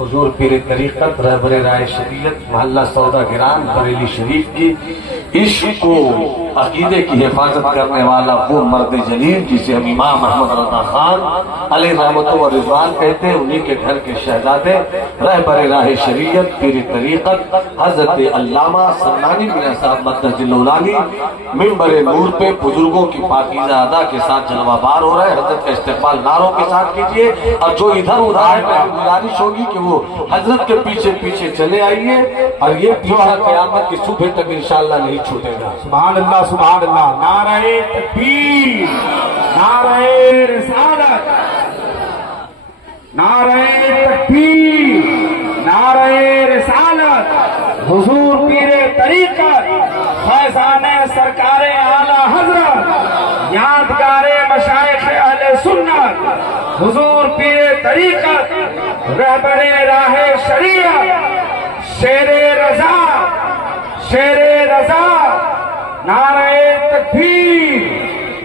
حضور پیر طریقت رہبر رائے شریعت محلہ سودا گران بریلی شریف کی عشق کو عقیدے کی حفاظت کرنے والا وہ مرد جلیل جسے ہم امام احمد رضا خان علیہ رحمت و رضوان کہتے ہیں، انہی کے گھر کے شہزادے رہبر راہ شریعت پیر طریقت حضرت علامہ سنانی میاں صاحب مدد العلالی منبر نور پہ بزرگوں کی پاکیزہ ادا کے ساتھ جلوہ بار ہو رہا ہے۔ حضرت کا استقبال نعروں کے ساتھ کیجئے، اور جو ادھر ادھر ہے میں گزارش ہوگی کہ وہ حضرت کے پیچھے پیچھے چلے آئیے، اور یہ پیچھا قیامت کی صبح تک انشاءاللہ نہیں چھوٹے گا۔ سبحان اللہ سبحان اللہ، نعرہ تکبیر، نعرہ رسالت، نعرہ تکبیر، نعرہ رسالت، حضور پیر طریقت فیضان سرکار اعلی حضرت یادگار مشائخ اہل سنت حضور پیر طریقت رہبر راہ شریعت شیر رضا، شیر رضا، نعرہ تکبیر،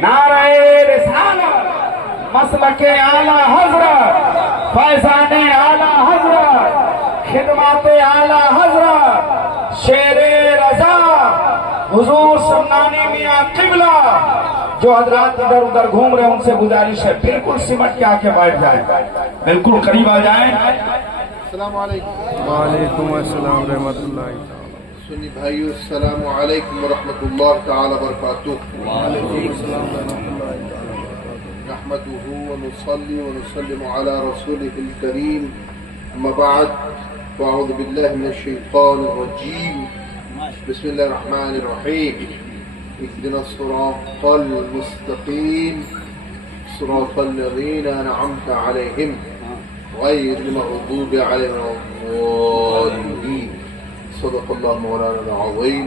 نعرہ رسالت، مسلک اعلی حضرت، فیضان اعلی حضرت، خدمات اعلی حضرت، شیر رضا، حضور سنانی میاں قبلہ۔ جو حضرات ادھر ادھر گھوم رہے ہیں ان سے گزارش ہے بالکل سمٹ کے آ کے بیٹھ جائیں، بالکل قریب آ جائیں۔ السلام علیکم۔ وعلیکم السلام ورحمۃ اللہ تعالی۔ سنی بھائیو السلام علیکم ورحمۃ اللہ تعالی وبرکاتہ۔ وعلیکم السلام ورحمۃ اللہ تعالی وبرکاتہ۔ نحمده ونصلي ونسلم على رسوله الكريم، اما بعد فاعوذ بالله من الشيطان الرجيم، بسم الله الرحمن الرحيم، اهدنا الصراط المستقيم صراط الذين انعمت عليهم غير المغضوب عليهم ولا الضالين، صدق الله مولانا العظيم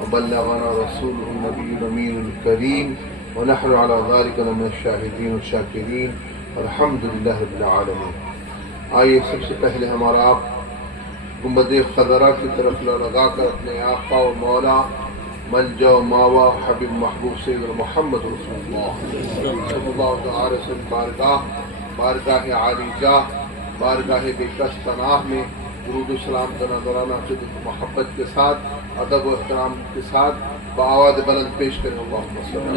وبلغنا رسوله النبي الأمين الكريم، ونحن على ذلك من الشاهدين والشاكرين والحمد لله رب العالمين۔ آئیے سب سے پہلے ہمارا آپ گنبد خضرا کی طرف لگا کر اپنے آقا و مولا ملجا و ماوا حبیب محبوب سید محمد رسول اللہ صلی اللہ علیہ وسلم بارگاہ عالی جاہ، بارگاہ بے کس پناہ میں درود و سلام کا نذرانہ شدت محبت کے ساتھ، ادب و احترام کے ساتھ بآواز بلند پیش کریں۔ اللہم صلی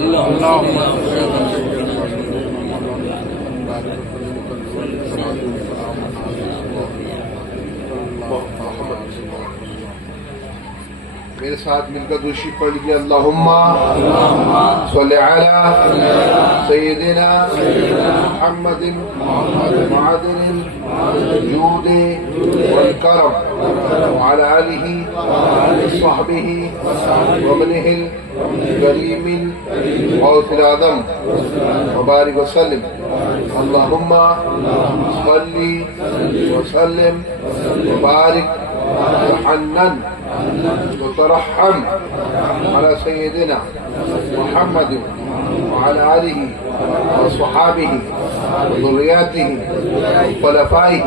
میرے ساتھ مل کر دوشی پڑھ لیجیے، اللہم صلی علی سیدنا محمد معدن الجود والکرم وعلى آلہ وصحبہ ومنہ الکریم غوث العظم وبارک وسلم۔ اللہم صلی وسلم وبارک وحنن وترحم على سيدنا محمد وعلى آله وصحابه وذرياته وخلفائه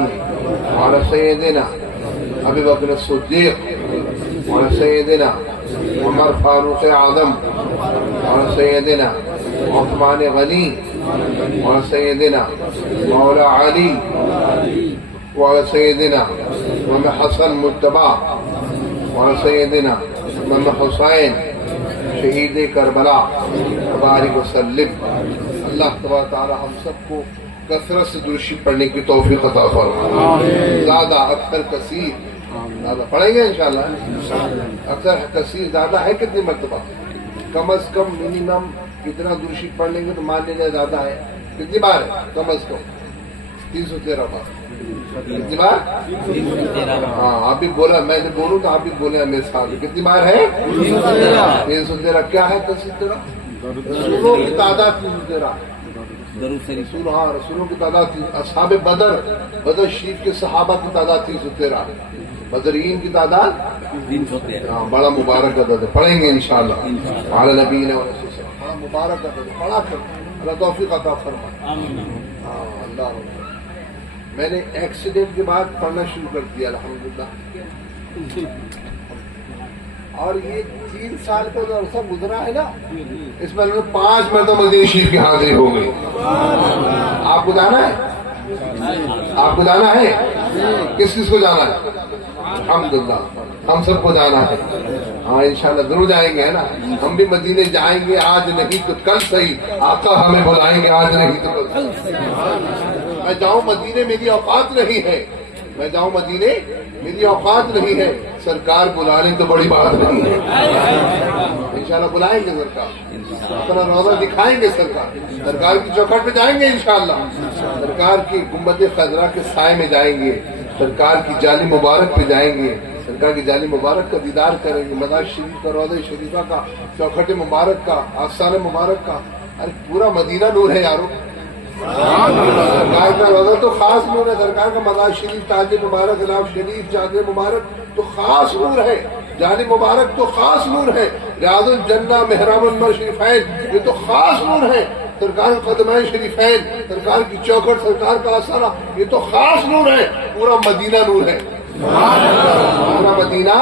وعلى سيدنا أبي بكر الصديق وعلى سيدنا عمر فاروق اعظم وعلى سيدنا عثمان غني وعلى سيدنا مولا علي وعلى سيدنا امام حسن مجتبى وعلى سيدنا امام حسین شہید کربلا وبارک وسلم۔ اللہ تبارک تعالی ہم سب کو کثرت سے درود پڑھنے کی توفیق عطا فرمائے، زیادہ اکثر کثیر زیادہ پڑھیں گے انشاءاللہ۔ اکثر کثیر زیادہ ہے کتنی مرتبہ؟ کم از کم منیمم اتنا درود پڑھ لیں گے تو مان لیجیے زیادہ ہے۔ کتنی بار ہے؟ کم از کم 313 بار۔ کتنی بار؟ ہاں آپ بھی بولا، میں نے بولوں تو آپ بھی بولے میرے ساتھ، کتنی بار ہے؟ 313۔ کیا ہے 313؟ رسولوں کی تعداد 313۔ رسول، ہاں رسولوں کی تعداد، اصحاب بدر، بدر شریف کے صحابہ کی تعداد 313 ہے، بدرین کی تعداد 313۔ ہاں بڑا مبارک عدد ہے، پڑھیں گے انشاءاللہ۔ علی نبینا و رسول اللہ، ہاں مبارک عدد ہے، پڑھا کر اللہ توفیق عطا فرمائے۔ ہاں اللہ رب۔ میں نے ایکسیڈنٹ کے بعد پڑھنا شروع کر دیا الحمدللہ، اور یہ 3 سال کا جو عرصہ گزرا ہے نا، اس میں 5 مرتبہ مدینہ شریف کی حاضری ہو گئی۔ آپ کو جانا ہے؟ آپ کو جانا ہے؟ کس کس کو جانا ہے؟ الحمدللہ ہم سب کو جانا ہے. ہاں انشاءاللہ ضرور جائیں گے, ہے نا. ہم بھی مدینے جائیں گے, آج نہیں تو کل صحیح. آقا ہمیں بلائیں گے, آج نہیں تو کل صحیح. میں جاؤں مدینے, میری اوقات نہیں ہے. میں جاؤں مدینے, میری اوقات نہیں ہے. سرکار بلا لیں تو بڑی بات نہیں ہے. انشاءاللہ بلائیں گے سرکار, اپنا روزہ دکھائیں گے سرکار. سرکار کی چوکھٹ پہ جائیں گے انشاءاللہ. سرکار کی گنبد خضرا کے سائے میں جائیں گے. سرکار کی جالی مبارک پہ جائیں گے. سرکار کی جالی مبارک کا دیدار کریں گے. مزار شریف کا, روضہ شریفہ کا, چوکھٹ مبارک کا, آستان مبارک کا. ارے پورا مدینہ نور ہے یارو. سرکار کا روزہ تو خاص نور ہے. سرکار کا مزار شریف, تاج مبارک, غلاف شریف, چادر مبارک تو خاص نور ہے. جالی مبارک تو خاص نور ہے. ریاض الجنہ, محراب المر شریفین, یہ تو خاص نور ہے. سرکار قدمین شریفین, سرکار کی چوکھٹ, سرکار کا آستانہ, یہ تو خاص نور ہے. پورا مدینہ نور ہے. پورا مدینہ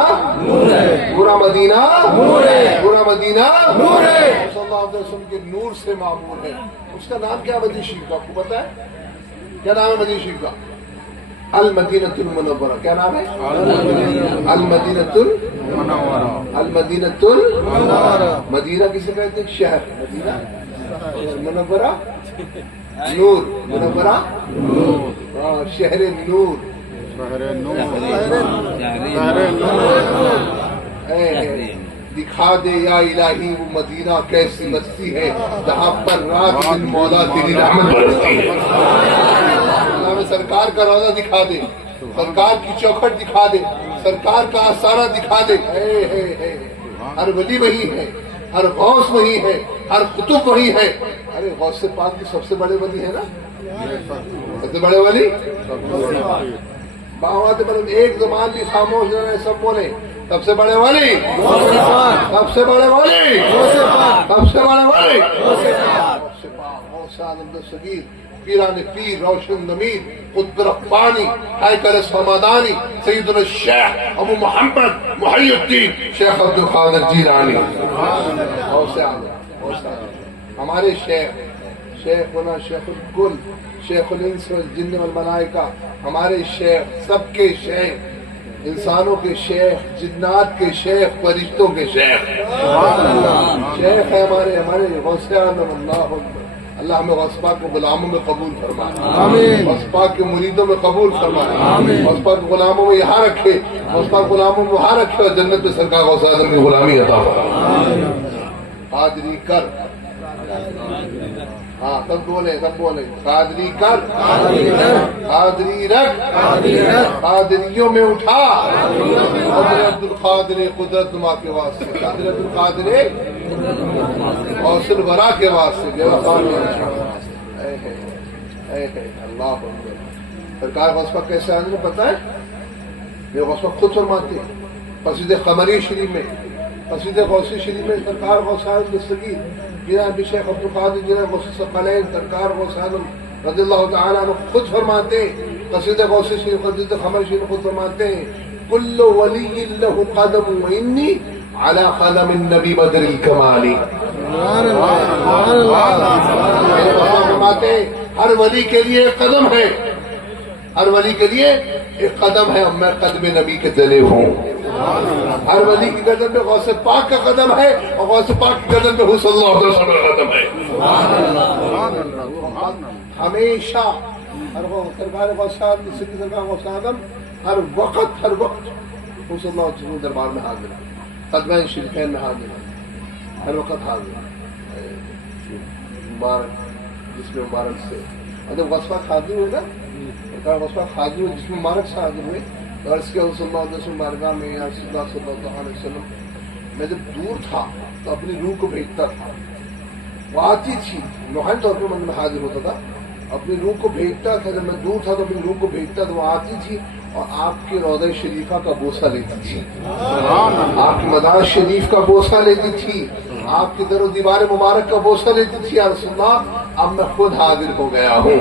نور ہے. پورا مدینہ نور ہے. پورا مدینہ نور ہے. صلی اللہ علیہ وسلم کے نور سے معمور ہے. اس کا نام کیا مدینہ شریف کا, آپ کو پتا ہے کیا نام ہے مدینہ شریف کا؟ المدینۃ المنورہ. کیا نام ہے؟ المدینۃ المنورہ. المدینۃ المنورہ. مدینہ کسے کہتے ہیں؟ شہر. مدینہ منورہ نور. منورہ نور, شہر نور. دکھا دے یا الہی وہ مدینہ کیسی مستی ہے جہاں پر رات دن مولا تیری رحمت برستی ہے. ہمیں سرکار کا روضہ دکھا دے, سرکار کی چوکھٹ دکھا دے, سرکار کا آستانہ دکھا دے. ہر ولی وہی ہے, ہر غوث وہی ہے, ہر قطب وہی ہے. ارے غوث پاک کی سب سے بڑے ولی ہے نا, سب سے بڑے ولی. باوات بلند ایک زمان بھی خاموش رہے, سب بولے سب سے بڑے والی, سب سے بڑے والی, سب سے بڑے والی. صغیر پیران پیر, روشن ضمیر, قطب ربانی, ہیکل سمادانی, سیدنا الشیخ ابو محمد محی الدین شیخ عبد القادر جیلانی. ہمارے شیخ, شیخنا شیخ الکل, شیخ الانس والجن والملائکہ, ہمارے شیخ, سب کے شیخ, انسانوں کے شیخ, جنات کے شیخ, فرشتوں کے شیخ. شیخ ہے ہمارے, ہمارے غوث اعظم. اللہ اللہ ہمیں غوث پاک کو غلاموں میں قبول فرمائے, غوث پاک کے مریدوں میں قبول فرمائے, غوث پاک کو غلاموں میں یہاں رکھے, غوث پاک غلاموں میں وہاں رکھے, اور جنت میں سرکار غوث اعظم کی غلامی عطا فرمائے. قادری کر, ہاں سب بولے, سب بولے. قادری کر, قادری رکھ, قادریوں میں اٹھا. قدر عبد القادر قدرت نما کے واسطے, قدر عبد القادر غوث الورا کے واسطے. اللہ سرکار غوث پاک کیسے آدمی پتہ ہے؟ یہ غوث پاک خود فرماتے ہیں قصیدہ قمری شریف میں, قصیدہ غوثی شریف میں سرکار غوث اعظم دستگیر جناب شیخ عبد القادر جناب غوث الثقلین سرکار غوث اعظم رضی اللہ تعالیٰ عنہ خود فرماتے ہیں. قصیدہ غوثی شریف, قصیدہ قمری شریف خود فرماتے ہیں کل ولی لہ قدم وانی علی قدم النبی بدر الکمالی. فرماتے ہیں ہر ولی کے لیے ایک قدم ہے, ہر ولی کے لیے ایک قدم ہے, اور میں قدم نبی کے تلے ہوں. ہر ولی کی قدم پہ غوث پاک کا قدم ہے, اور غوث پاک کی قدم پہ صلی اللہ علیہ وسلم کا قدم ہے. ہمیشہ ہر سرکار غوث اعظم, سرکار غوث اعظم ہر وقت صلی اللہ علیہ وسلم دربار میں حاضر ہے, قدمین شریفین میں حاضر ہے, ہر وقت حاضر ہے. مبارک جس میں مبارک سے جب غوث پاک حاضر ہوئے نا, سرکار غوث پاک حاضر ہوئے جس میں مبارک سے حاضر ہوئے, عرض کیا صلی اللہ علیہ وسلم بارگاہ میں, یا رسول اللہ صلی اللہ علیہ وسلم, میں جب دور تھا تو اپنی روح کو بھیجتا تھا, وہ آتی تھی, روحانی طور پر میں حاضر ہوتا تھا, اپنی روح کو بھیجتا تھا. جب میں دور تھا تو اپنی روح کو بھیجتا تو وہ آتی تھی اور آپ کے روضہ شریفہ کا بوسہ لیتی تھی, آپ کی مزار شریف کا بوسہ لیتی تھی, آپ کی در و دیوار مبارک کا بوسہ لیتی تھی. یا رسول اللہ اب میں خود حاضر ہو گیا ہوں,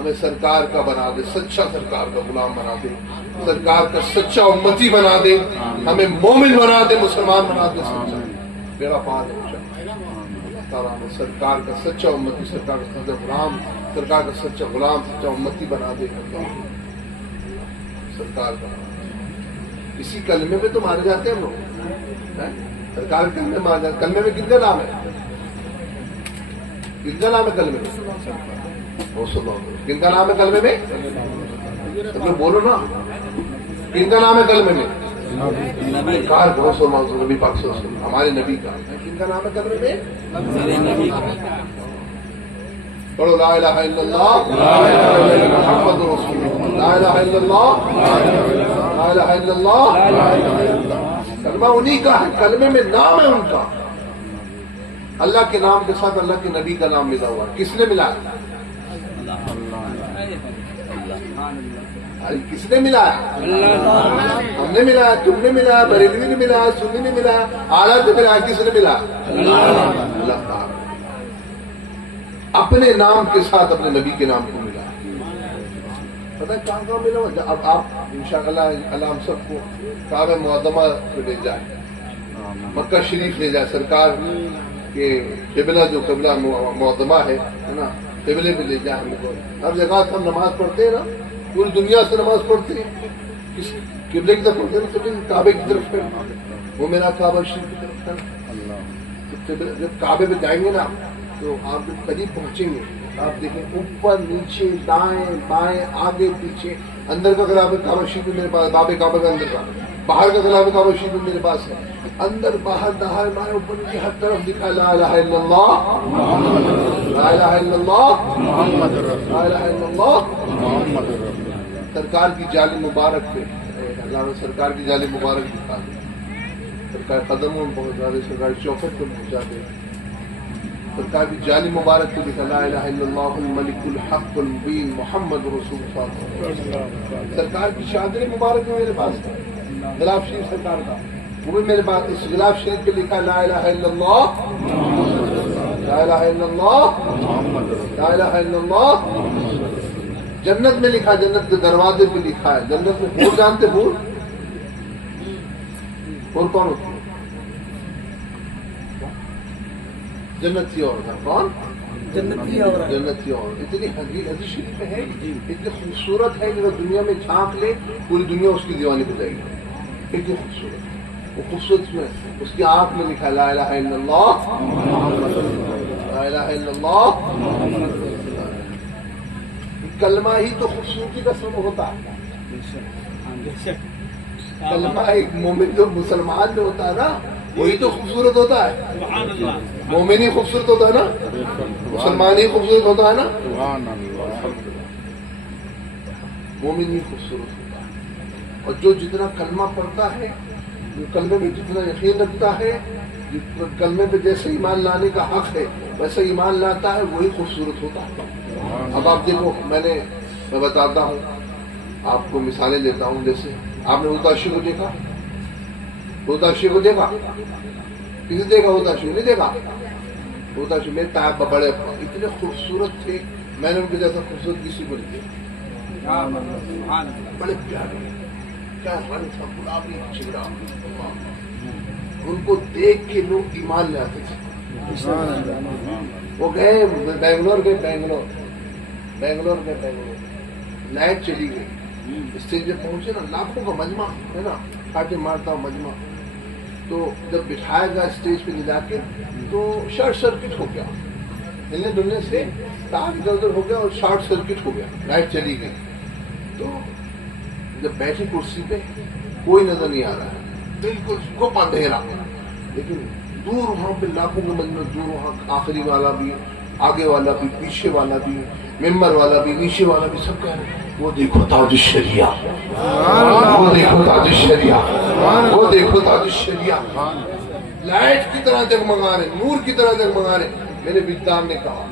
ہمیں سرکار کا بنا دے، سچا سرکار کا غلام بنا دے، سرکار کا سچا امتی بنا دے، ہمیں مومن بنا دے، مسلمان بنا دے، سچا میرا پار ہے اللہ تعالیٰ ہمیں سرکار کا سچا امتی، سرکار کا سچا غلام، سرکار کا سچا غلام، سچا امتی بنا دے سرکار کا۔ اسی کلمے میں تو مارے جاتے ہیں ہم لوگ، سرکار کے کلمے مارے جاتے، کلمے میں کتنے نام ہے؟ کن کا نام ہے کلمے میں؟ کن کا نام ہے کلمے میں؟ سب لوگ بولو نا، کن کا نام ہے کلمے میں؟ سرکار بہت سو موضوع نبی پاک صلی اللہ علیہ وسلم، ہمارے نبی کا۔ کن کا نام ہے کلمے میں؟ پڑھو لا الہ الا اللہ محمد رسول اللہ، لا الہ الا اللہ، لا الہ الا اللہ۔ کلمہ انہی کا ہے، کلمے میں نام ہے ان کا۔ اللہ کے نام کے ساتھ اللہ کے نبی کا نام ملا ہوا، کس نے ملا؟ کس نے ملایا؟ ہم نے ملایا، تم نے ملایا، بریلوی نے ملایا، سنی نے ملایا، اعلیٰ نے ملایا، کس نے ملا؟ اللہ تعالیٰ اپنے نام کے ساتھ اپنے نبی کے نام کو ملا۔ پتہ ہے کہاں کہاں ملا ہوا؟ اب آپ انشاءاللہ ہم سب کو کعبہ معظمہ پہ لے جائیں، مکہ شریف لے جائیں، سرکار کہ قبلہ جو قبلہ معظمہ ہے نا، قبلے میں لے جائیں ہم کو۔ ہر جگہ سے ہم نماز پڑھتے ہیں نا، پوری دنیا سے نماز پڑھتے ہیں، کس قبلے کی طرف پڑھتے ہیں؟ تو کعبے کی طرف ہے، وہ میرا کعبہ شریف کی طرف ہے۔ جب کعبے پہ جائیں گے نا تو آپ جب قریب پہنچیں گے آپ دیکھیں اوپر نیچے دائیں بائیں آگے پیچھے، اندر کا کعبہ شریف میرے پاس، باب کعبہ کا اندر کا، باہر کا کعبہ شریف میرے پاس ہے، اندر باہر دائیں بائیں اوپر نیچے ہر طرف دکھا لا الہ الا اللہ، لا الہ الا اللہ، لا الہ الا اللہ۔ سرکار کی جال مبارک پہ اللہ نے سرکار کی جال مبارک دکھا دی، سرکار قدموں میں پہنچا دے، سرکار چوکھٹ پہ پہنچا دے، سرکار کی جال مبارک پہ لکھا لا الہ الا اللہ الملک الحق المبین محمد رسول اللہ۔ سرکار کی چادر مبارک ہے میرے پاس، غلاف شریف سرکار کا، وہ بھی میرے پاس، اس غلاف شریف پہ لکھا لا الہ الا اللہ، لا الہ الا اللہ، لا الہ الا اللہ۔ جنت میں لکھا، جنت کے دروازے پہ لکھا ہے، جنت میں پھول جانتے؟ پھول پھول کون ہوتی ہے؟ جنتی عورت کون؟ جنتی عورت اتنی حدیث شریف میں ہے، اتنی خوبصورت ہے کہ دنیا میں جھانک لے پوری دنیا اس کی دیوانی ہو جائے گی، اتنی خوبصورت۔ وہ خوبصورت میں اس کی آنکھ میں لکھا لا الہ الا اللہ، لا الہ الا اللہ۔ کلمہ ہی تو خوبصورتی کا سبب ہوتا ہے، کلمہ ایک مومن جو مسلمان جو ہوتا ہے نا وہی تو خوبصورت ہوتا ہے، مومن ہی خوبصورت ہوتا ہے نا، مسلمان ہی خوبصورت ہوتا ہے نا، مومن ہی خوبصورت ہوتا ہے۔ اور جو جتنا کلمہ پڑھتا ہے، جو کلمے میں جتنا یقین رکھتا ہے، کلمے پہ جیسے ایمان لانے کا حق ہے ویسے ایمان لاتا ہے، وہی خوبصورت ہوتا ہے۔ اب آپ دیکھو، میں بتاتا ہوں آپ کو، مثالیں لیتا ہوں، جیسے آپ نے ہوتاشی کو دیکھا، ہوتاشی کو دیکھا، کسی دیکھا ہوتاشی نہیں دیکھا؟ ہوتاشی میرے تایا بڑے اتنے خوبصورت تھے، میں نے ان کے جیسا خوبصورت کسی کو نہیں دیکھا، بڑے پیارے، کیا رنگ تھا، گلابی چہرہ، ان کو دیکھ کے لوگ ایمان لے آتے تھے۔ وہ گئے بنگلور گئے، بنگلور لائٹ چلی گئی، اسٹیج پہ پہنچے نا، لاکھوں کا مجمع ہے نا، کاٹے مارتا ہوں مجمع، تو جب بٹھایا گیا اسٹیج پہ لے جا کے تو شارٹ سرکٹ ہو گیا، ہلنے ڈلنے سے تار ادھر ادھر ہو گیا اور شارٹ سرکٹ ہو گیا، لائٹ چلی گئی۔ تو جب بیٹھی کرسی پہ کوئی نظر نہیں آ رہا ہے، بالکل گپ اندھیرا، لیکن دور وہاں پہ لاکھوں کا مجمع، دور وہاں آخری والا بھی، آگے والا بھی، پیچھے والا بھی، ممبر والا بھی، نیچے والا بھی، سب کہہ رہے ہیں وہ دیکھو تاج الشریعہ، وہ دیکھو تاج الشریعہ، وہ دیکھو تاج الشریعہ، لائٹ کی طرح جگمگا رہے، نور کی طرح جگمگا رہے۔ میرے وجدان نے کہا،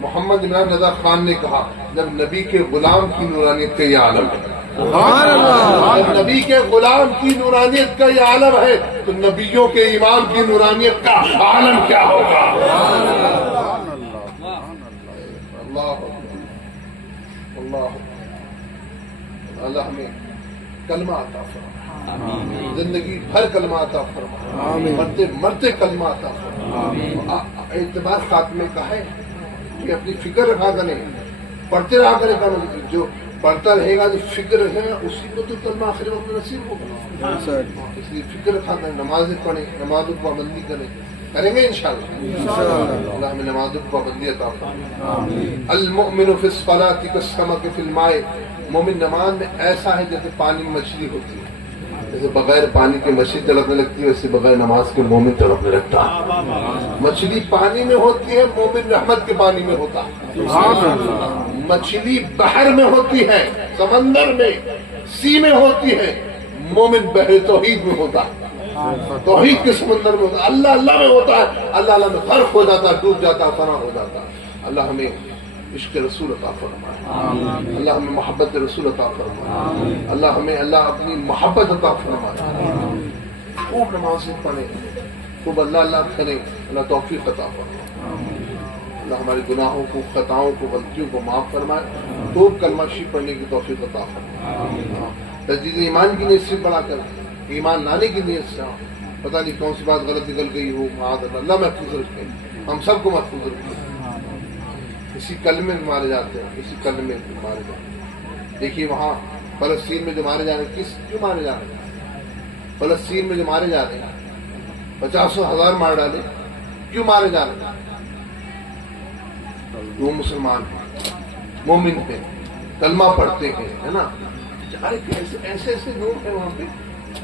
محمد عمران رضا خان نے کہا، جب نبی کے غلام کی نورانیت کا یہ عالم ہے، جب نبی کے غلام کی نورانیت کا یہ عالم ہے تو نبیوں کے امام کی نورانیت کا عالم کیا ہوگا؟ اللہ اللہ ہمیں کلمہ عطا فرما، زندگی بھر کلمہ عطا فرما، مرتے مرتے کلمہ عطا فرما۔ اعتبار خاتمے کا ہے کہ اپنی فکر رکھا کریں، پڑھتے رہا کرے گا، جو پڑھتا رہے گا جو فکر رہے گا اسی کو تو کلمہ آخر وقت میں نصیب ہوگا۔ اس لیے فکر رکھا کریں، نمازیں پڑھیں، نمازوں کو پابندی کریں گے انشاءاللہ۔ اللہ ہمیں نمازوں کو پابندی عطا فرما۔ المؤمن فی الصلاۃ کالسمک فی الماء، مومن نماز میں ایسا ہے جیسے پانی میں مچھلی ہوتی ہے، جیسے بغیر پانی کے مچھلی تڑپنے لگتی ہے ویسے بغیر نماز کے مومن تڑپنے لگتا ہے۔ مچھلی پانی میں ہوتی ہے، مومن رحمت کے پانی میں ہوتا ہے۔ مچھلی بحر میں ہوتی ہے، سمندر میں، سی میں ہوتی ہے، مومن بحر توحید میں ہوتا ہے، توحید کے سمندر میں ہوتا ہے، اللہ اللہ میں ہوتا ہے، اللہ اللہ میں غرق ہو جاتا ہے، ڈوب جاتا ہے، فنا ہو جاتا ہے۔ اللہ ہمیں عشق رسول عطا فرمائے، اللہ ہمیں محبت رسول عطا فرمائے، اللہ ہمیں اللہ اپنی محبت عطا فرمائے۔ خوب نمازیں پڑھیں، خوب اللہ اللہ کریں، اللہ توفیق عطا فرمائے۔ اللہ ہمارے گناہوں کو، خطاؤں کو، غلطیوں کو معاف فرمائے، خوب کلمہ شریف پڑھنے کی توفیق عطا فرمائے۔ تجدید ایمان کی نیت سے پڑھا کر ایمان لانے کی نیت سے، پتہ نہیں کون سی بات غلط نکل گئی ہو، معاذ اللہ، اللہ محفوظ رکھے، ہم سب کو محفوظ رکھے۔ کسی کلمے میں مارے جاتے ہیں، کسی کلمے میں مارے جاتے ہیں۔ دیکھیے وہاں فلسطین میں جو مارے جا رہے ہیں، کیوں مارے جا رہے ہیں؟ فلسطین میں جو مارے جا رہے ہیں 50,000 مار ڈالے، کیوں مارے جا رہے ہیں؟ وہ مسلمان ہیں، مومن ہیں، کلمہ پڑھتے ہیں، ہے نا؟ ایسے ایسے لوگ ہیں وہاں پہ،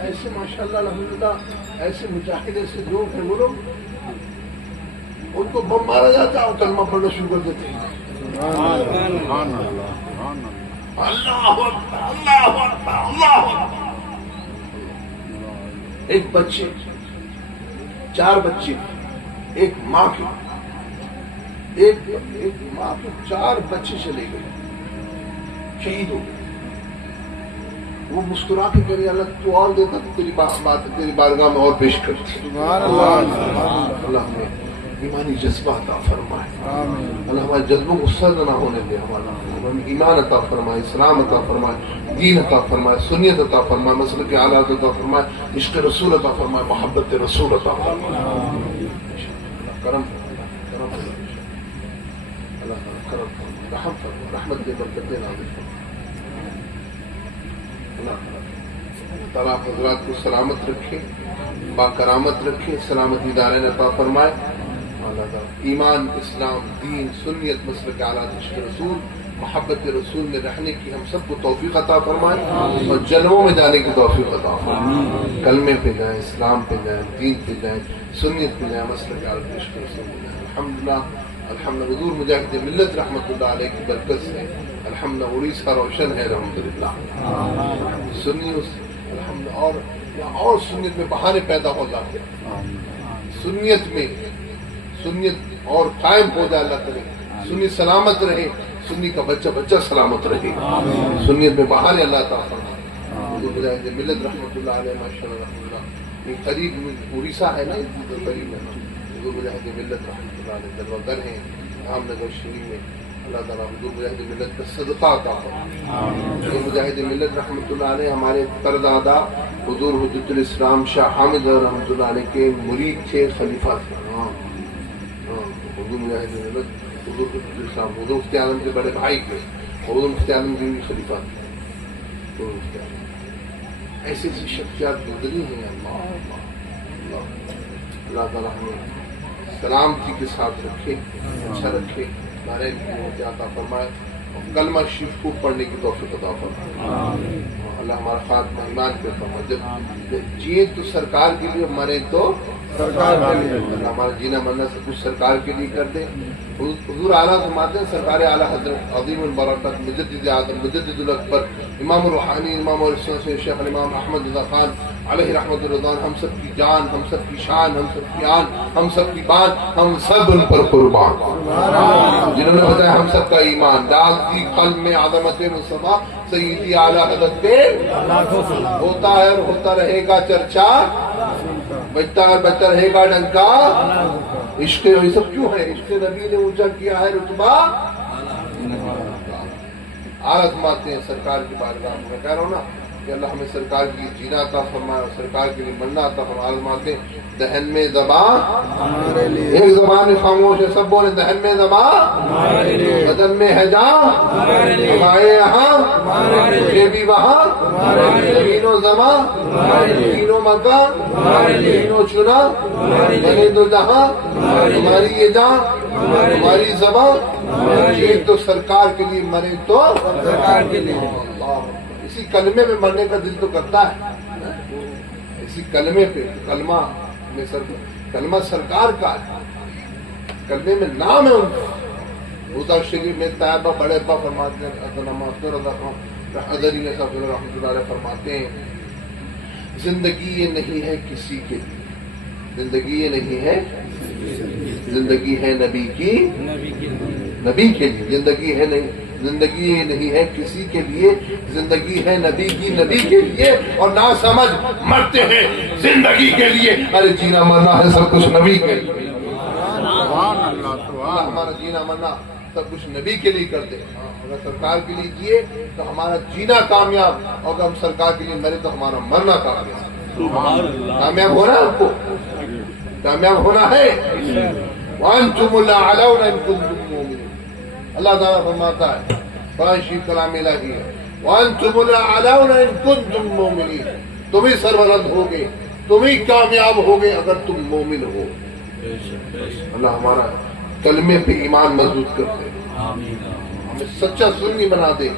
ایسے ماشاءاللہ الحمدللہ ایسے مجاہد ایسے لوگ ہیں، وہ لوگ ان کو بم مارا جاتا ہے اور کلمہ پڑھنا شروع کر دیتے ہیں۔ اللہ اکبر، اللہ اکبر، اللہ اکبر۔ ایک بچے، 4 بچے، ایک ماں کے، ایک ماں کے 4 بچے چلے گئے، شہید ہو گئے۔ وہ مسکرا کے کہہ رہے اللہ تو اور دیتا تو تیری بات تیری بارگاہ میں اور پیش کرتی۔ اللہ نے ایمانی جذبہ عطا فرمائے، اللہ ہمارے جذبوں کو سرد نہ ہونے دے، ہمارا ایمان عطا فرمائے، اسلام عطا فرمائے، دین عطا فرمائے، سنیت عطا فرمائے، مسلک اعلیٰ عطا فرمائے، عشق رسول عطا فرمائے، محبت رسول عطا فرمائے۔ کرم کرم اللہ کرم رحم فرمائے، رحمت دے برکتیں نازل فرمائے۔ اللہ تعالیٰ حضرات کو سلامت رکھے، باکرامت رکھے، سلامتی دارین عطا فرمائے۔ اللہ تعالیٰ ایمان، اسلام، دین، سنیت، مسلک اعلیٰ، عشق رسول، محبت رسول میں رہنے کی ہم سب کو توفیق عطا فرمائے اور جنموں میں جانے کی توفیق عطا فرمائے۔ کلمے پہ جائیں، اسلام پہ جائیں، دین پہ جائیں، سنیت پہ جائیں، مسلک اعلیٰ، عشق رسول پہ جائیں۔ الحمدللہ الحمدللہ حضور مجاہد ملت رحمۃ اللہ علیہ کی برکت سے الحمدللہ اڑیسہ روشن ہے، الحمدللہ سنی الحمدللہ اور سنیت میں بہانے پیدا ہو جاتے ہیں، سنیت اور قائم ہو جائے، اللہ کرے سنی سلامت رہے، سنی کا بچہ سلامت رہے، سنیت میں بہانے اللہ تعالیٰ فرمائے۔ حضور مجاہد ملت رحمۃ اللہ علیہ ماشاءاللہ الحمدللہ یہ قریب اڑیسہ ہے نا، قریب ہے نا، حضور مجاہد ملت رحمۃ اللہ علیہ دروازہ ہیں رام نگر شریف میں۔ اللہ تعالیٰ حضور مجاہد ملت کا صدقہ عطا فرمائے۔ حضور مجاہد ملت رحمۃ اللہ علیہ ہمارے پردادا حضور حجت الاسلام شاہ حامد رحمۃ اللہ علیہ کے مرید تھے، خلیفہ تھے۔ حضور مجاہد ملت حضور حجت الاسلام حضور مفتی اعظم کے بڑے بھائی تھے، حضور مفتی اعظم کے بھی خلیفہ تھے۔ ایسی ایسی شخصیات گزری ہیں۔ اللہ تعالیٰ ہمیں سلامتی کے ساتھ رکھے، اچھا رکھے، ہمارے عطا فرمائے اور کلمہ شریف خوب پڑھنے کی توفیق عطا فرمائے۔ اللہ ہمارا خاتمہ ایمان پہ فرمائے، جب جیے تو سرکار کے لیے، مرے تو سرکار کے لیے، اللہ ہمارا جینا مرنا سب کچھ سرکار کے لیے کر دے۔ حضور اعلیٰ فرماتے ہیں سرکار اعلیٰ حضرت عظیم البرکت مجدد اعظم مجدد الاکبر امام الروحانی امام الرسول شیخ امام احمد رضا خان علیہ رحمت الرضوان ہم سب کی جان، ہم سب کی شان، ہم سب کی آن، ہم سب کی بان، ہم سب ان پر قربان، جنہوں نے بتایا ہم سب کا ایمان ڈال دی قلب میں عظمت مصطفیٰ سیدی اعلیٰ حضرت پہ ہوتا ہے اور ہوتا رہے گا چرچا، بچتا رہے گا ڈنکا۔ عشق یہ سب کیوں ہے؟ عشق نبی نے اونچا کیا ہے رتبہ عالت ماتے ہیں سرکار کی بارگاہ میں. میں کہہ رہا ہوں نا کہ اللہ ہمیں سرکار کی جینا عطا فرمائے اور سرکار کے لیے مرنا عطا فرمائے. عالت ماتے ہیں دہن میں زبان ہمارے لیے ایک زبان میں خاموش ہے, سب بولے دہن میں زبان ہمارے لیے بدن میں ہے جان ہمارے لیے ہمارے یہاں ہمارے لیے یہ بھی وہاں ہمارے لیے زمین و زمان ہمارے لیے تینوں مکان ہمارے لیے تینوں چنا ہمارے لیے بنے دو جہاں ہمارے لیے ہماری یہ جان ہمارے لیے ہماری زبان ہمارے لیے یہ تو سرکار کے لیے مرے تو سرکار کے لیے اللہ. اسی کلمے میں مرنے کا دل تو کرتا ہے, اسی کلمے پہ کلمہ میں کلمہ سرکار کا ہے, کلمے میں نام ہے ان کا. روزہ شریف میں طیبہ بڑے ابا فرماتے ہیں رحمۃ اللہ علیہ فرماتے ہیں زندگی یہ نہیں ہے کسی کے لیے, زندگی یہ نہیں ہے, زندگی ہے نبی کی, نبی کے لیے. زندگی ہے نہیں, زندگی یہ نہیں ہے کسی کے لیے, زندگی ہے نبی کی, نبی کے لیے. اور نہ سمجھ مرتے ہیں زندگی کے لیے, ارے جینا مرنا ہے سب کچھ نبی کے لیے. ہمارا جینا مرنا سب کچھ نبی کے لیے کرتے ہیں. اگر سرکار کے لیے جیے تو ہمارا جینا کامیاب, اور اگر ہم سرکار کے لیے مرے تو ہمارا مرنا کامیاب. کامیاب ہونا ہے, ہم کو کامیاب ہونا ہے. وَأَنْتُمُ الْأَعْلَوْنَ إِن كُنتُم مُّؤْمِنِينَ. اللہ تعالیٰ فرماتا ہے, قرآن شریف کلام الہی ہے, وَأَنْتُمُ الْأَعْلَوْنَ إِن كُنتُم مُّؤْمِنِينَ. تم ہی سربلند ہوگے, تم ہی کامیاب ہوگے اگر تم مومن ہو. اللہ ہمارا کلمے پہ ایمان مضبوط کرتے, ہمیں سچا سنی بنا دے,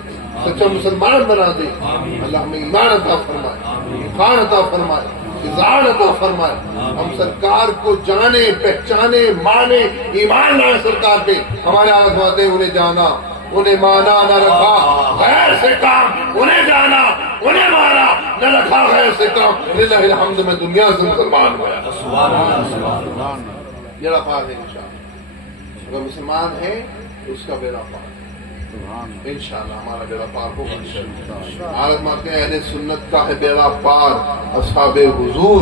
سچا مسلمان بنا دے. اللہ ہمیں ایمان عطا فرمائے, عرفان عطا فرمائے, اذعان عطا فرمائے. ہم سرکار کو جانے, پہچانے, مانے, ایمان لائیں سرکار پہ. ہمارے آج باتیں انہیں جانا, انہیں مانا, نہ رکھا غیر سے کام, انہیں جانا, انہیں مانا, نہ رکھا غیر سے کام. للہ الحمد میں دنیا سے مسلمان ہوا. بیڑا پار ہے انشاءاللہ. اگر مسلمان ہے تو اس کا بیڑا پار, انشاءاللہ ہمارا بیڑا پار ہوگا. عالت مانتے ہیں اہل سنت کا ہے بیڑا پار, اصحاب حضور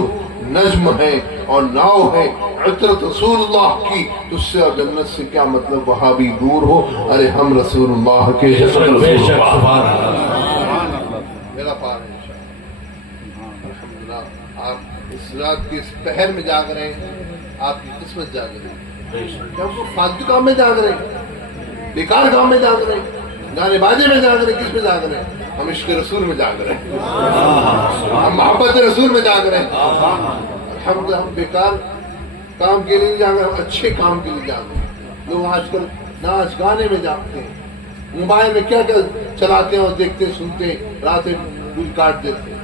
نجم ہے اور ناؤ ہے, عطرت رسول اللہ کی. اس سے اور جنت سے کیا مطلب, وہاں بھی دور ہو, ارے ہم رسول اللہ کے جنت رسول اللہ بیڑا پار ہے انشاءاللہ. الحمدللہ آپ اس رات کے اس پہر میں جاگ رہے ہیں, آپ کی قسمت جاگ رہی ہے. کیا ہم فالتو کام میں جاگ رہے ہیں, بیکار کام میں جاگ رہے ہیں, گانے بازے میں جاگ رہے ہیں, کس میں جاگ رہے ہیں؟ ہم عشق رسول میں جاگ رہے ہیں, ہم محبت رسول میں جاگ رہے ہیں. الحمدللہ ہم بیکار کام کے لیے نہیں جاگ رہے, ہم اچھے کام کے لیے جاگ رہے ہیں. لوگ آج کل ناچ گانے میں جاگتے ہیں, موبائل میں کیا کیا چلاتے ہیں اور دیکھتے ہیں, سنتے ہیں, راتیں پوری کاٹ دیتے ہیں.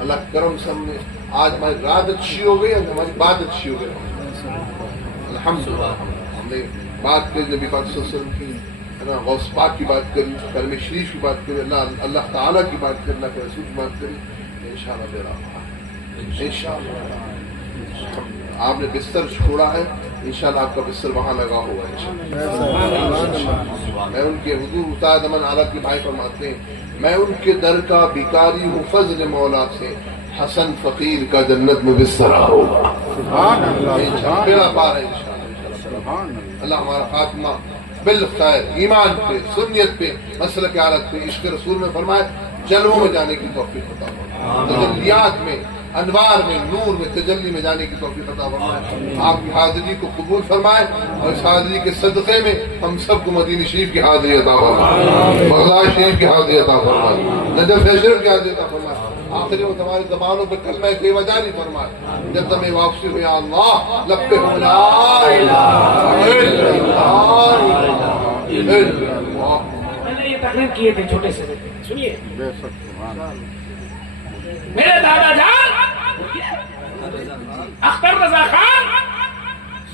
اللہ کرم سے ہم نے آج ہماری رات اچھی ہو گئی اور ہماری بات اچھی ہو گئی. الحمدللہ ہم نے بات کری نبی پاک صلی اللہ علیہ وسلم کی, غوث پاک کی بات کری, کلمہ شریف کی بات کری, اللہ تعالیٰ کی بات کری, اللہ کے رسول کی بات کری. انشاءاللہ بیڑا انشاءاللہ آپ نے بستر چھوڑا ہے, انشاءاللہ آپ کا بستر وہاں لگا ہوا ہے. میں ان کے حضور استاد امن اعلیٰ کے بھائی فرماتے ہیں, میں ان کے در کا بیکاری ہوں فضل مولا سے, حسن فقیر کا جنت میں بستر ہوگا. بیڑا پار ہے انشاءاللہ. اللہ ہمارا خاتمہ بالخیر, ایمان پہ, سنیت پہ, مسلک عالت پہ, عشق رسول میں فرمائے, جلووں میں جانے کی توفیق عطا فرمائے, تجلیات میں, انوار میں, نور میں, تجلی میں جانے کی توفیق عطا فرمائے. آپ کی حاضری کو قبول فرمائے, اور اس حاضری کے صدقے میں ہم سب کو مدینہ شریف کی حاضری عطا فرمائے, بغداد شریف کی حاضری عطا فرمائے, نجف شریف کی حاضری عطا فرمائے. آخری وقت ہماری زبانوں پہ کلمہ بے جاری فرمائے. جب تمہیں واپسی ہو, یا اللہ لبیک لا الہ الا اللہ. میں نے یہ تقریر کیے تھے چھوٹے سے, سنیے. میرے دادا جان اختر رضا خان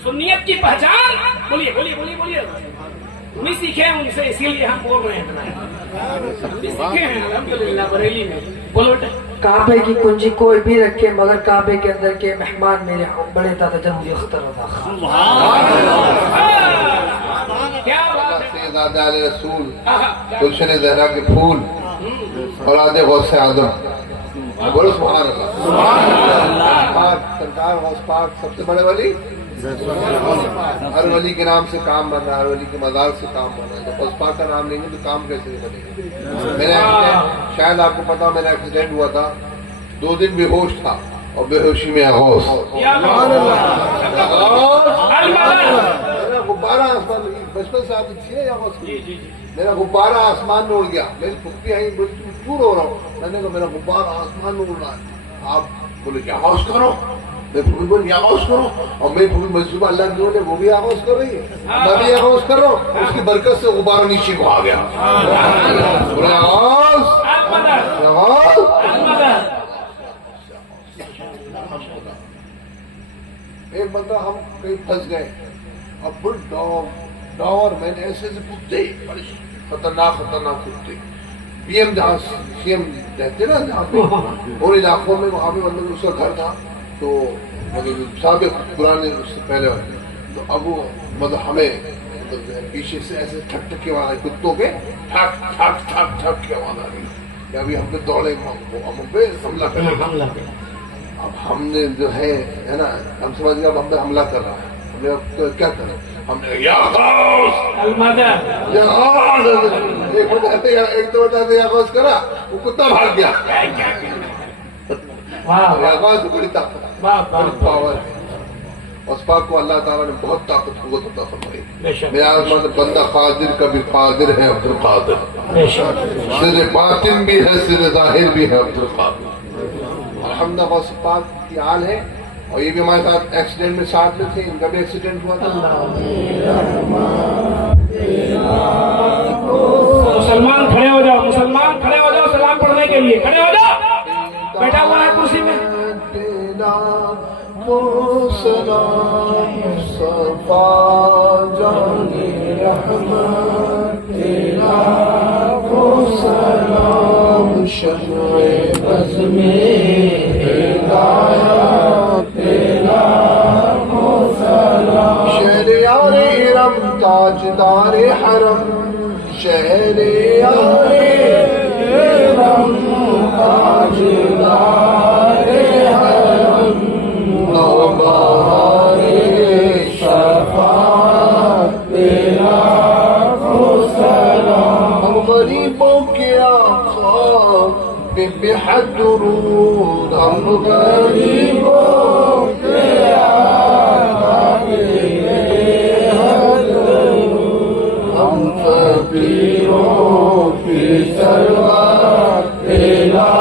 سنیت کی پہچان, بولیے بولیے بولیے بولیے, ہم سیکھے ہیں ان سے, اسی لیے ہم بول رہے ہیں. سیکھے ہیں الحمدللہ بریلی میں. بولو بیٹا. کعبے کی کنجی کوئی بھی رکھے, مگر کعبے کے اندر کے مہمان میرے بڑے دادا جان اختر رضا خان. کیا بات ہے. سیداد علیہ رسول, گلشن زہرا کے پھول, اولاد غوث اعظم, بولو سبحان اللہ. سرکار غوث پاک سب سے بڑے ولی, ہر ولی کے نام سے کام بن رہا ہے، ہر ولی کے مزار سے کام بن رہا ہے. تو پسپا کا نام لیں گے تو کام کیسے بنے گا؟ میرا ایکسیڈنٹ، شاید آپ کو پتا، میرا ایکسیڈنٹ ہوا تھا، 2 دن بے ہوش تھا اور بے ہوشی میں غوث. میرا غبارہ آسمان، بچپن سے آپ تھی یا غوث؟ میرا غبارہ آسمان میں اڑ گیا. میری پھپھی آئی، بڑی چور ہو رہا ہوں. میں نے کہا میرا غبارہ آسمان میں اڑ رہا ہے. آپ بولے کیا غوث کرو؟ میں پھپھی بولی کیا غوث کرو؟ اور میری پھپھی مجھے اللہ کی وہ بھی غوث کر رہی ہے، میں بھی غوث کر رہا ہوں. اس کی برکت سے غبارہ نیچے کو آ گیا. بولے غوث، ایک بندہ ہم کہیں پھنس گئے، اب بڑے ڈاور، میں نے ایسے کتے، بڑے خطرناک کتے. پی ایم جہاں سی ایم رہتے نا جہاں پہ اور علاقوں میں، وہاں پہ مطلب اس کا گھر تھا. تو مطلب سابق پرانے اس سے پہلے والے، تو اب وہ مطلب ہمیں پیچھے سے ایسے ٹھک ٹھک کے آواز آئی، کتوں کے ٹھک ٹھک ٹھک ٹھک کے آواز آ رہی کہ ابھی ہم پہ دوڑے، ہم پہ حملہ کریں. اب ہم نے جو ہے نا، ہم سمجھ گئے اب ہم پہ حملہ کر رہا ہے. ہم نے اب کیا کریں؟ ہم نے یا غوث، ایک تو بتا دے یا غوث کرا، وہ کتا بھاگ گیا. یا غوث بڑی طاقت، بڑی پاور ہے. اس پاک کو اللہ تعالیٰ نے بہت طاقت قوت عطا فرمائی. میرا بندہ قادر کا بھی قادر ہے، عبد القادر. سر باطن بھی ہے، سر ظاہر بھی ہے، عبد القادر. الحمدللہ غوث پاک کی حال ہے. اور یہ بھی ہمارے ساتھ ایکسیڈنٹ میں ساتھ میں تھے، ان کا بھی ایکسیڈنٹ ہوا تھا. مسلمان کھڑے ہو جاؤ، مسلمان کھڑے ہو جاؤ سلام پڑھنے کے لیے. کھڑے ہو جاؤ، بیٹھا ہوا ہے کرسی میں. سلام صفا جانی رحمت تیرا سلام شمع بز میں ہدایت تیرا سلام. شہریار ارم تاجدار حرم، شہریار ارم تاجدار حرم، بہار شفاعت تیرا سلام. ہم غریبوں کے آقا پہ بے حد درود، ہم غریبوں کے آقا پہ بے حد درود، ہم فقیروں کی سرور تیرا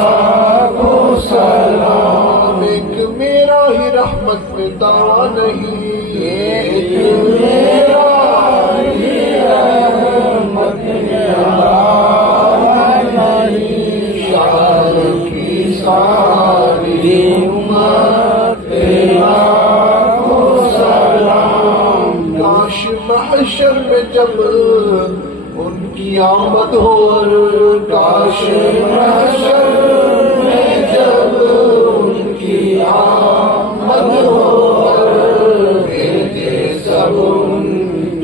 سلام. ایک میرا ہی رحمت میں دعویٰ نہیں، ایک میرا ہی رحمت میں دعویٰ نہیں، شہر کی ساری امت تیرا سلام. کاش محشر میں جب ان کی آمد ہو، کاش محشر میں جب ان کی آمد ہو، بھیجے سب ان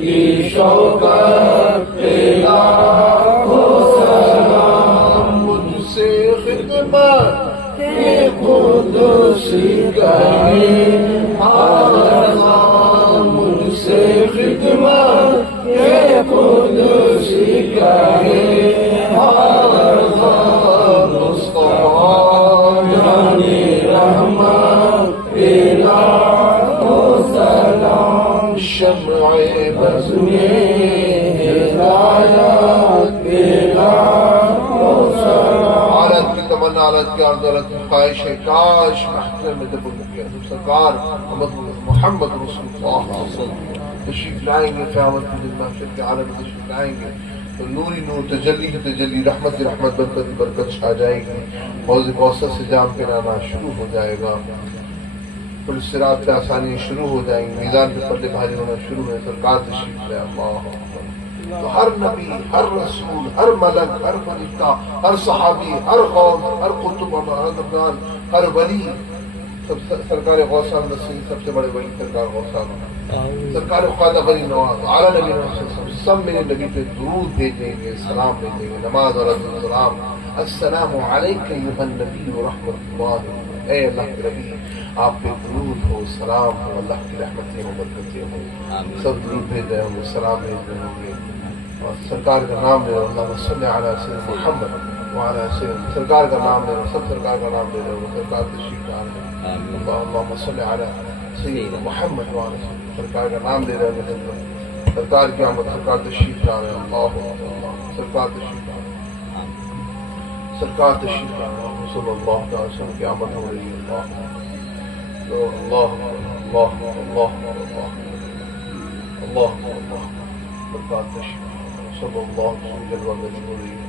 کی شوکت تیرا سلام. مجھ سے خدمت کے قدسی کریں آرزاں، مجھ سے خدمت کے قدسی کریں آرزاں. مصطفیٰ جانی رحمت تیرا سلام. شمع بز میں ہدایت تیرا سلام. عالت کی تمنا، عالت کی عرض، عالت کی خواہش ہے، کاش محفل میں دبل گیا تو سرکار محمد رسول اللہ صلی اللہ علیہ وسلم تشریف لائیں گے. قیامت کے دن محشر کے عالم میں تشریف لائیں گے تو نوری نور، تجلی کی تجلی، رحمت کی رحمت، برکت کی برکت چھا جائے گی. حوض کوثر سے جام پہنانا شروع ہو جائے گا. پل صراط پہ آسانی شروع ہو جائیں گی. میدان پہ پردے بھاری ہونا شروع ہے. سرکار تشریف لائے. اللہ اکبر. تو ہر نبی، ہر رسول، ہر ملک، ہر فرشتہ، ہر صحابی، ہر غوث، ہر قطب، ہر افغان، ہر ولی، سرکار غوث نصیر، سب سے بڑے ولی سرکار غوث، سرکار خواجہ غریب نواز، اعلیٰ نبی محمد سب میرے نبی پہ درود بھیجیں گے، سلام بھیجیں گے. نماز اور السلام. السلام علیک ایھا النبی ورحمۃ اللہ. اے اللہ کے نبی آپ پہ درود ہو، سلام ہو، اللہ کی رحمتیں ہو، برکتیں ہو، سب درود بھیج رہے ہوں گے، سلام بھیج رہے ہوں گے، اور سرکار کا نام لے رہے ہوں، اللہ صلی علی سیدنا محمد وعلی سیدنا، سرکار کا نام لے رہے ہوں، سب سرکار کا نام لے رہے ہوں، سرکار تشریف لا رہے ہیں، اللہم صلی علی سیدنا محمد وعلی سیدنا، سرکار کا نام لے رہے ہوں، سرکار کی آمد، سرکار تشریف لا رہے ہیں، اللہ سرکار تشریف لا رہے ہیں، سرکار تشریف لا رہے ہیں، صلی اللہ علیہ وسلم کی آمد ہو رہی ہے، اللہ اللہ اللہ اللہ اللہ اللہ سرکار تشریف صلی اللہ علیہ وسلم جلوہ گری ہو رہی ہے۔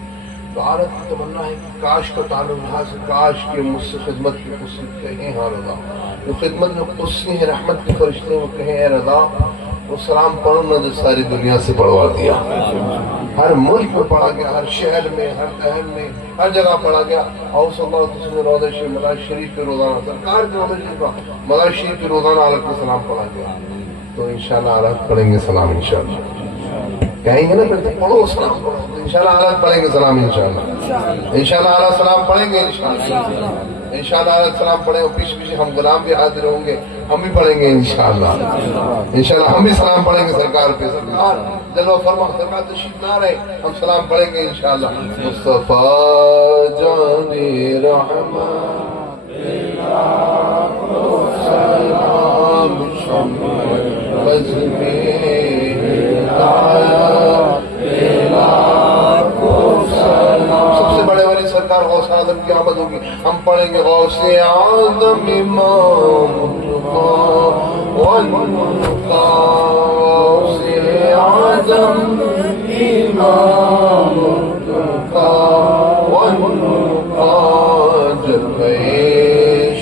تو عارت کی تمنا ہے کہ کاش کا تعلق یہاں سے، کاش کے مجھ سے خدمت کی قصی کہیں ہاں رضا، جو خدمت میں قصی ہے رحمت کے فرشتے وہ کہیں اے رضا، وہ سلام پڑھو نہ جو ساری دنیا سے پڑھوا دیا، ہر ملک میں پڑھا گیا، ہر شہر میں، ہر شہر میں، ہر جگہ پڑھا گیا، اور صلی اللہ علیہ وسلم روضہ شریف مزار شریف پہ روزانہ، سرکار کے روضہ شریف کا مزار شریف پہ روزانہ علیہ کو سلام پڑھا گیا، تو انشاءاللہ علیہ پڑھیں گے سلام، انشاءاللہ کہیں گے نا پھر پڑھو سلام پڑھو، انشاءاللہ علیہ پڑھیں گے سلام، انشاءاللہ انشاءاللہ علیہ سلام پڑھیں گے، انشاءاللہ انشاءاللہ علیہ سلام پڑھیں گے، پیچھے پیچھے ہم غلام بھی حاضر ہوں گے، ہم بھی پڑھیں گے انشاءاللہ انشاءاللہ ہم بھی سلام پڑھیں گے سرکار پہ، سرکار جلوہ فرما، سرکار تشریف لا رہے ہم سلام پڑھیں گے انشاءاللہ۔ مصطفیٰ جان رحمت سلام شمع بزم سب سے بڑے والی سرکار غوث اعظم کی آمد ہوگی، ہم پڑھیں گے غوث اعظم امام والمنتقى، غوث اعظم امام والمنتقى، جلوہ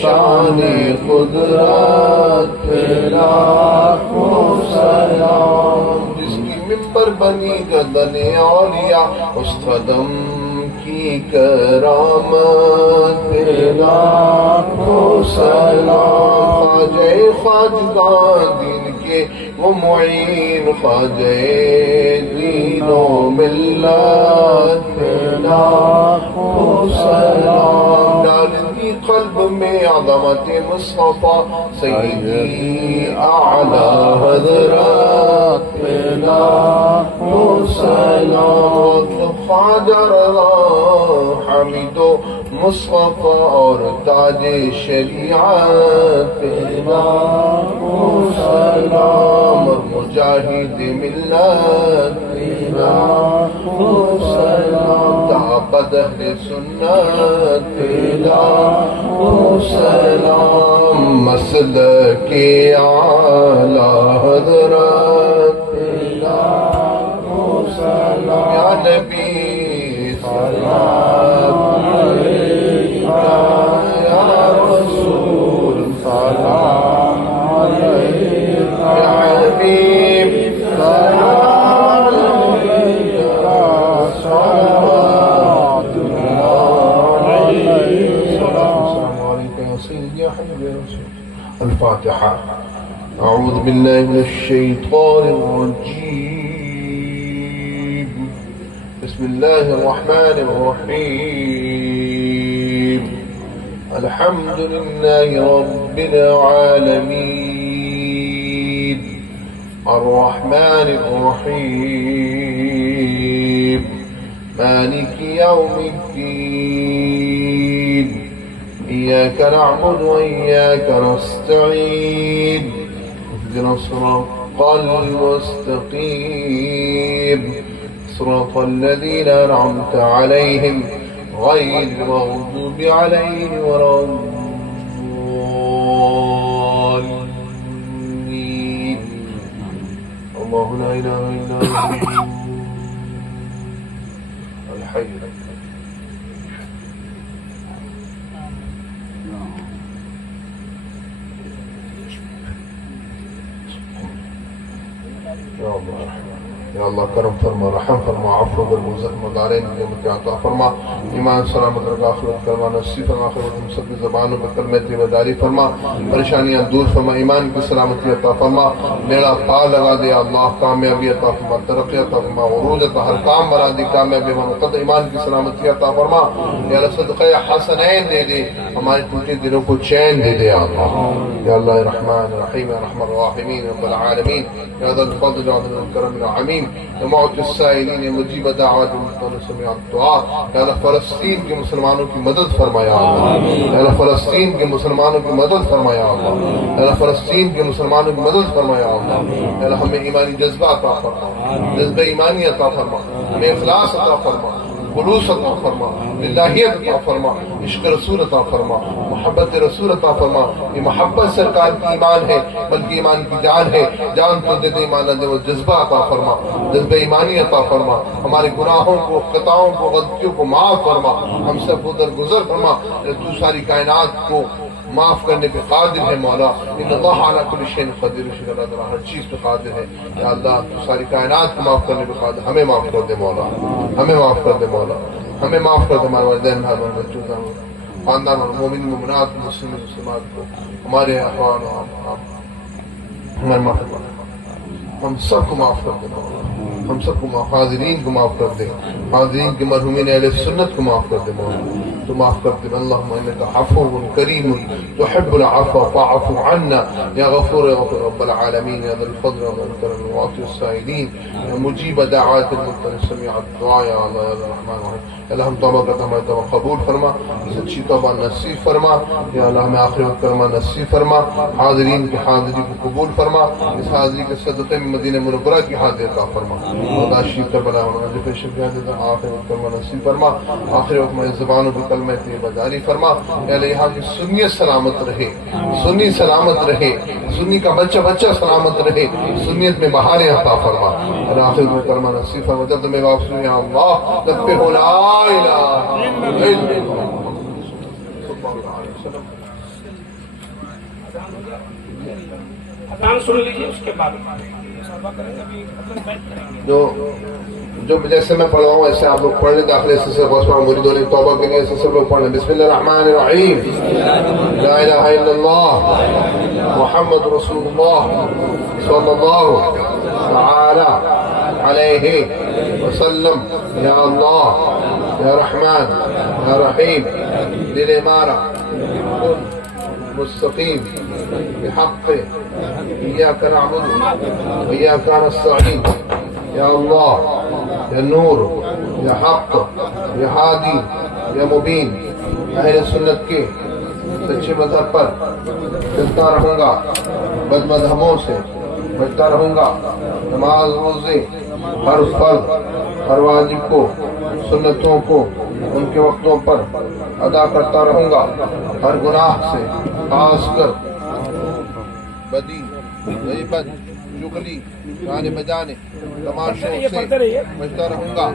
شان قدرت لاکھوں سلام، جس کی ممبر بنی گردن اولیاء، اس قدم کی کرامت لاکھوں سلام، خواجہ خواجگان دین کے وہ معین، خواجہ دین و ملت لاکھوں سلام، ڈالتی قلب میں عظمت مصطفیٰ سیدی اعلی حضرات لاکھوں سلام، خواجہ رضا حمید و مصطفیٰ اور تاج شریعت لاکھوں سلام، مجاہد ملت لاکھوں سلام، تعبد اہل سنت لاکھوں سلام، مسلک اعلی حضرت لاکھوں سلام، یا نبی سلام علیکہ، یا رسول سلام علیکہ، یا حبیب سلام علیکہ، صلوات اللہ علیہ، السلام علیکم یا سیدی یا حبیب یا رسول۔ الفاتحہ۔ اعوذ باللہ من الشیطان الرجیم، بسم اللہ الرحمن الرحیم، الحمد للہ رب العالمین، الرحمن الرحیم، مالک یوم الدین، إياك نعبد وإياك نستعين، اهدنا الصراط المستقيم، صراط الذين أنعمت عليهم غير المغضوب عليهم ولا الضالين، الله لا إله إلا هو الحي القيوم. يا الله. یا اللہ کرم فرما، رحم فرما، عفو بالمزر مدارین نعمت عطا فرما، ایمان سلامت رکھ، آخرت کرما نصیب فرما، آخرت ہم سب کی زبانوں پر کلمہ طیبہ فرما، پریشانیاں دور فرما، ایمان کی سلامتی عطا فرما، میرا پا لگا دے اللہ، کامیابی عطا فرما، ترقی عطا فرما، عروج عطا، ہر کام بنا دی کامیابی، منقطع ایمان کی سلامتی عطا فرما، یا اللہ صدقہ حسنین دے دے، ہمارے ٹوٹے دلوں کو چین دے دے اللہ، یا اللہ رحمان رحیم رحم الراحمین رب العالمین، یا ذا الفضل والکرم العمیم، یا معطی السائلین، یا مجیب دعوات المضطرین سمیع الدعاء، یا اللہ فلسطین کے مسلمانوں کی مدد فرمایا اللہ، یا اللہ فلسطین کے مسلمانوں کی مدد فرمایا اللہ، یا اللہ فلسطین کے مسلمانوں کی مدد فرمایا اللہ، یا اللہ ہمیں ایمانی جذبہ عطا فرما، جذبہ ایمانی عطا فرما، ہمیں اخلاص عطا فرما، خلوص عطا فرما، للہیت عطا فرما، عشق رسول عطا فرما، محبت رسول عطا فرما، یہ محبت سرکار کی ایمان ہے بلکہ ایمان کی جان ہے، جان تو دے دے ایمان نہ دے وہ جذبہ عطا فرما، جذبہ ایمانی عطا فرما، ہمارے گناہوں کو، خطاؤں کو، غلطیوں کو معاف فرما، ہم سب ادھر گزر فرما، تو ساری کائنات کو معاف کرنے پہ قادر ہے مولا، ان اللہ علی کل شیء قدیر، اللہ تعالیٰ ہر چیز پہ قادر ہے، یا اللہ تو ساری کائنات کو معاف کرنے پہ قادر، ہمیں معاف کر دے مولا، ہمیں معاف کر دے مولا، ہمیں معاف کر دے، ہمارے والدین بھائی بہن بچوں خاندان اور مومن مومنات مسلم مسلمات کو، ہمارے اخوان ہمارے ہم سب کو معاف کر دے مولا، ہم سب کو حاضرین کو معاف کر دے، حاضرین کے مرحومین اہل سنت کو معاف کر دے مولا، تو معاف کر دے، اللہم انک عفو کریم تحب العفو فاعف عنا یا غفور رب العالمین، یا ذا الفضل والکرم وعطی السائلین، یا مجیب دعوات المضطرین سمیع الدعاء، یا اللہ یا الرحمن الرحیم، اللہ ہم توبہ کرتے ہماری توبہ قبول فرما، سچی توبہ نصیب فرما، یا اللہ ہمیں آخر وقت کرما نصیب فرما، حاضرین کی حاضری کو قبول فرما، اس حاضری کے صدقے میں مدینہ منورہ کی حاضر عطا فرما، خدا شریف کربلا میں شکریہ دیتا، آخر وقت کرما نصیب فرما، آخر وقت میں زبانوں کی کلمہ طیبہ جاری فرما، یا اللہ یہاں کی سنیت سلامت رہے، سنی سلامت رہے، سنی کا بچہ بچہ سلامت رہے، سنیت میں بہاریں عطا فرما، اور آخر وقت کرما نصیب فرما، جب میں واپس ہوں یا اللہ جب پہ ہو لا الہ الا اللہ۔ اذان سن لیجیے، اس کے بعد جو جیسے میں پڑھ رہا ہوں ایسے آپ لوگ پڑھ لیں، داخلے سے بہت سارا مریدوں نے توبہ کے لیے سب لوگ پڑھ لیں۔ بسم اللہ الرحمن الرحیم، لا الہ الا اللہ محمد رسول اللہ صلی اللہ تعالی علیہ وسلم، یا اللہ یا رحمان یا رحیم، دل ہمارا مستقیم بحق ایاک نعبد وایاک نستعین، یا اللہ یا نور یا حق یا ہادی یا مبین، اہل سنت کے سچے مذہب پر چلتا رہوں گا، بد مذہبوں سے بچتا رہوں گا، نماز روزے ہر فرض ہر واجب کو، سنتوں کو ان کے وقتوں پر ادا کرتا رہوں گا، ہر گناہ سے خاص کر بدی غیبت چغلی گانے بجانے تماشوں سے بچتا رہوں گا۔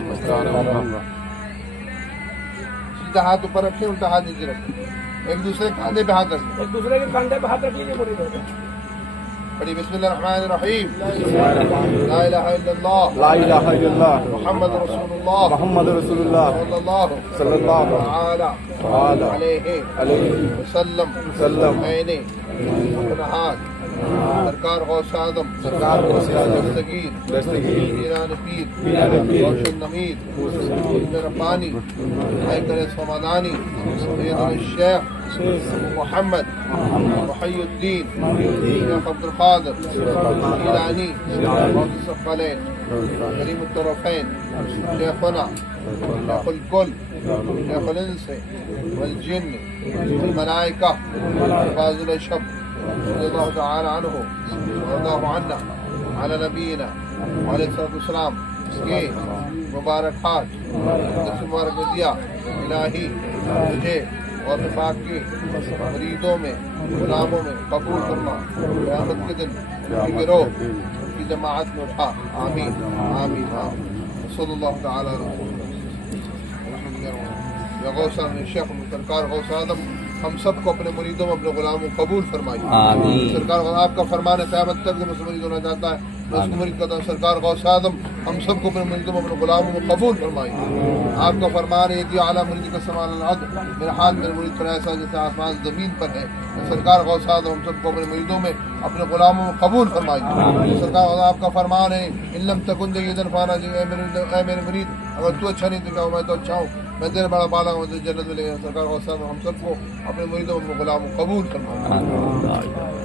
سیدھا ہاتھ اوپر رکھیں، الٹا ہاتھ نیچے رکھیں، ایک دوسرے کے کاندھے پہ ہاتھ رکھیں، ایک دوسرے کے کاندھے پہ ہاتھ رکھ لیجیے مریدوں کو۔ پڑھی بسم اللہ الرحمن الرحیم، لا الہ الا اللہ لا الہ الا اللہ محمد رسول اللہ محمد رسول اللہ صلی اللہ تعالی علیہ وسلم۔ وسلم۔ میں نے اپنا ہاتھ سرکار غوث اعظم دستگیر پیران پیر روشن نمید ربانی حیدر سمدانی سید الشیخ محمد محی الدین شیخ عبد القادر جیلانی غوث الثقلین کریم الطرفین شیخنا شیخ الکل شیخ الانس والجن والملائکہ فاضل الشب رضی اللہ تعالی عنہ ورضاہ عنا علی نبینا علیہ الصلوۃ والسلام، اس کے مبارک ہاتھ مبارک دیا الہی مجھے اور پاک کے مریدوں میں غلاموں میں قبول کرنا، قیامت کے دن کی گروہ کی جماعت میں اٹھا، آمین آمین آمین۔ صلی اللہ تعالی یا غوث شیخ سرکار غوث اعظم ہم سب کو اپنے مریدوں میں اپنے غلاموں قبول فرمائیے، آمین۔ سرکار آپ کا فرمان ہے قیامت تک جو مریدوں نے جاتا ہے میں اس کو مرید کرتا ہوں سرکار غوث اعظم ہم سب کو اپنے مریدوں میں اپنے غلاموں میں قبول فرمائیے. آپ کا فرمان ہے کہ اعلیٰ مرید کا سمان العد میرا حال میرے مرید پر ایسا جیسے آسمان زمین پر ہے. سرکار غوث اعظم ہم سب کو اپنے مریدوں میں اپنے غلاموں میں قبول فرمائیے. سرکار آپ کا فرمان ہے ان لم تکن جیدن فانا جی اے میرے مرید اگر تو اچھا نہیں تو کیا میں تو اچھا ہوں, میں تیرے بڑا بالا ہوں تو جنت میں لے گا. سرکار غوث اعظم ہم سب کو اپنے مریدوں میں غلاموں قبول فرمائیے.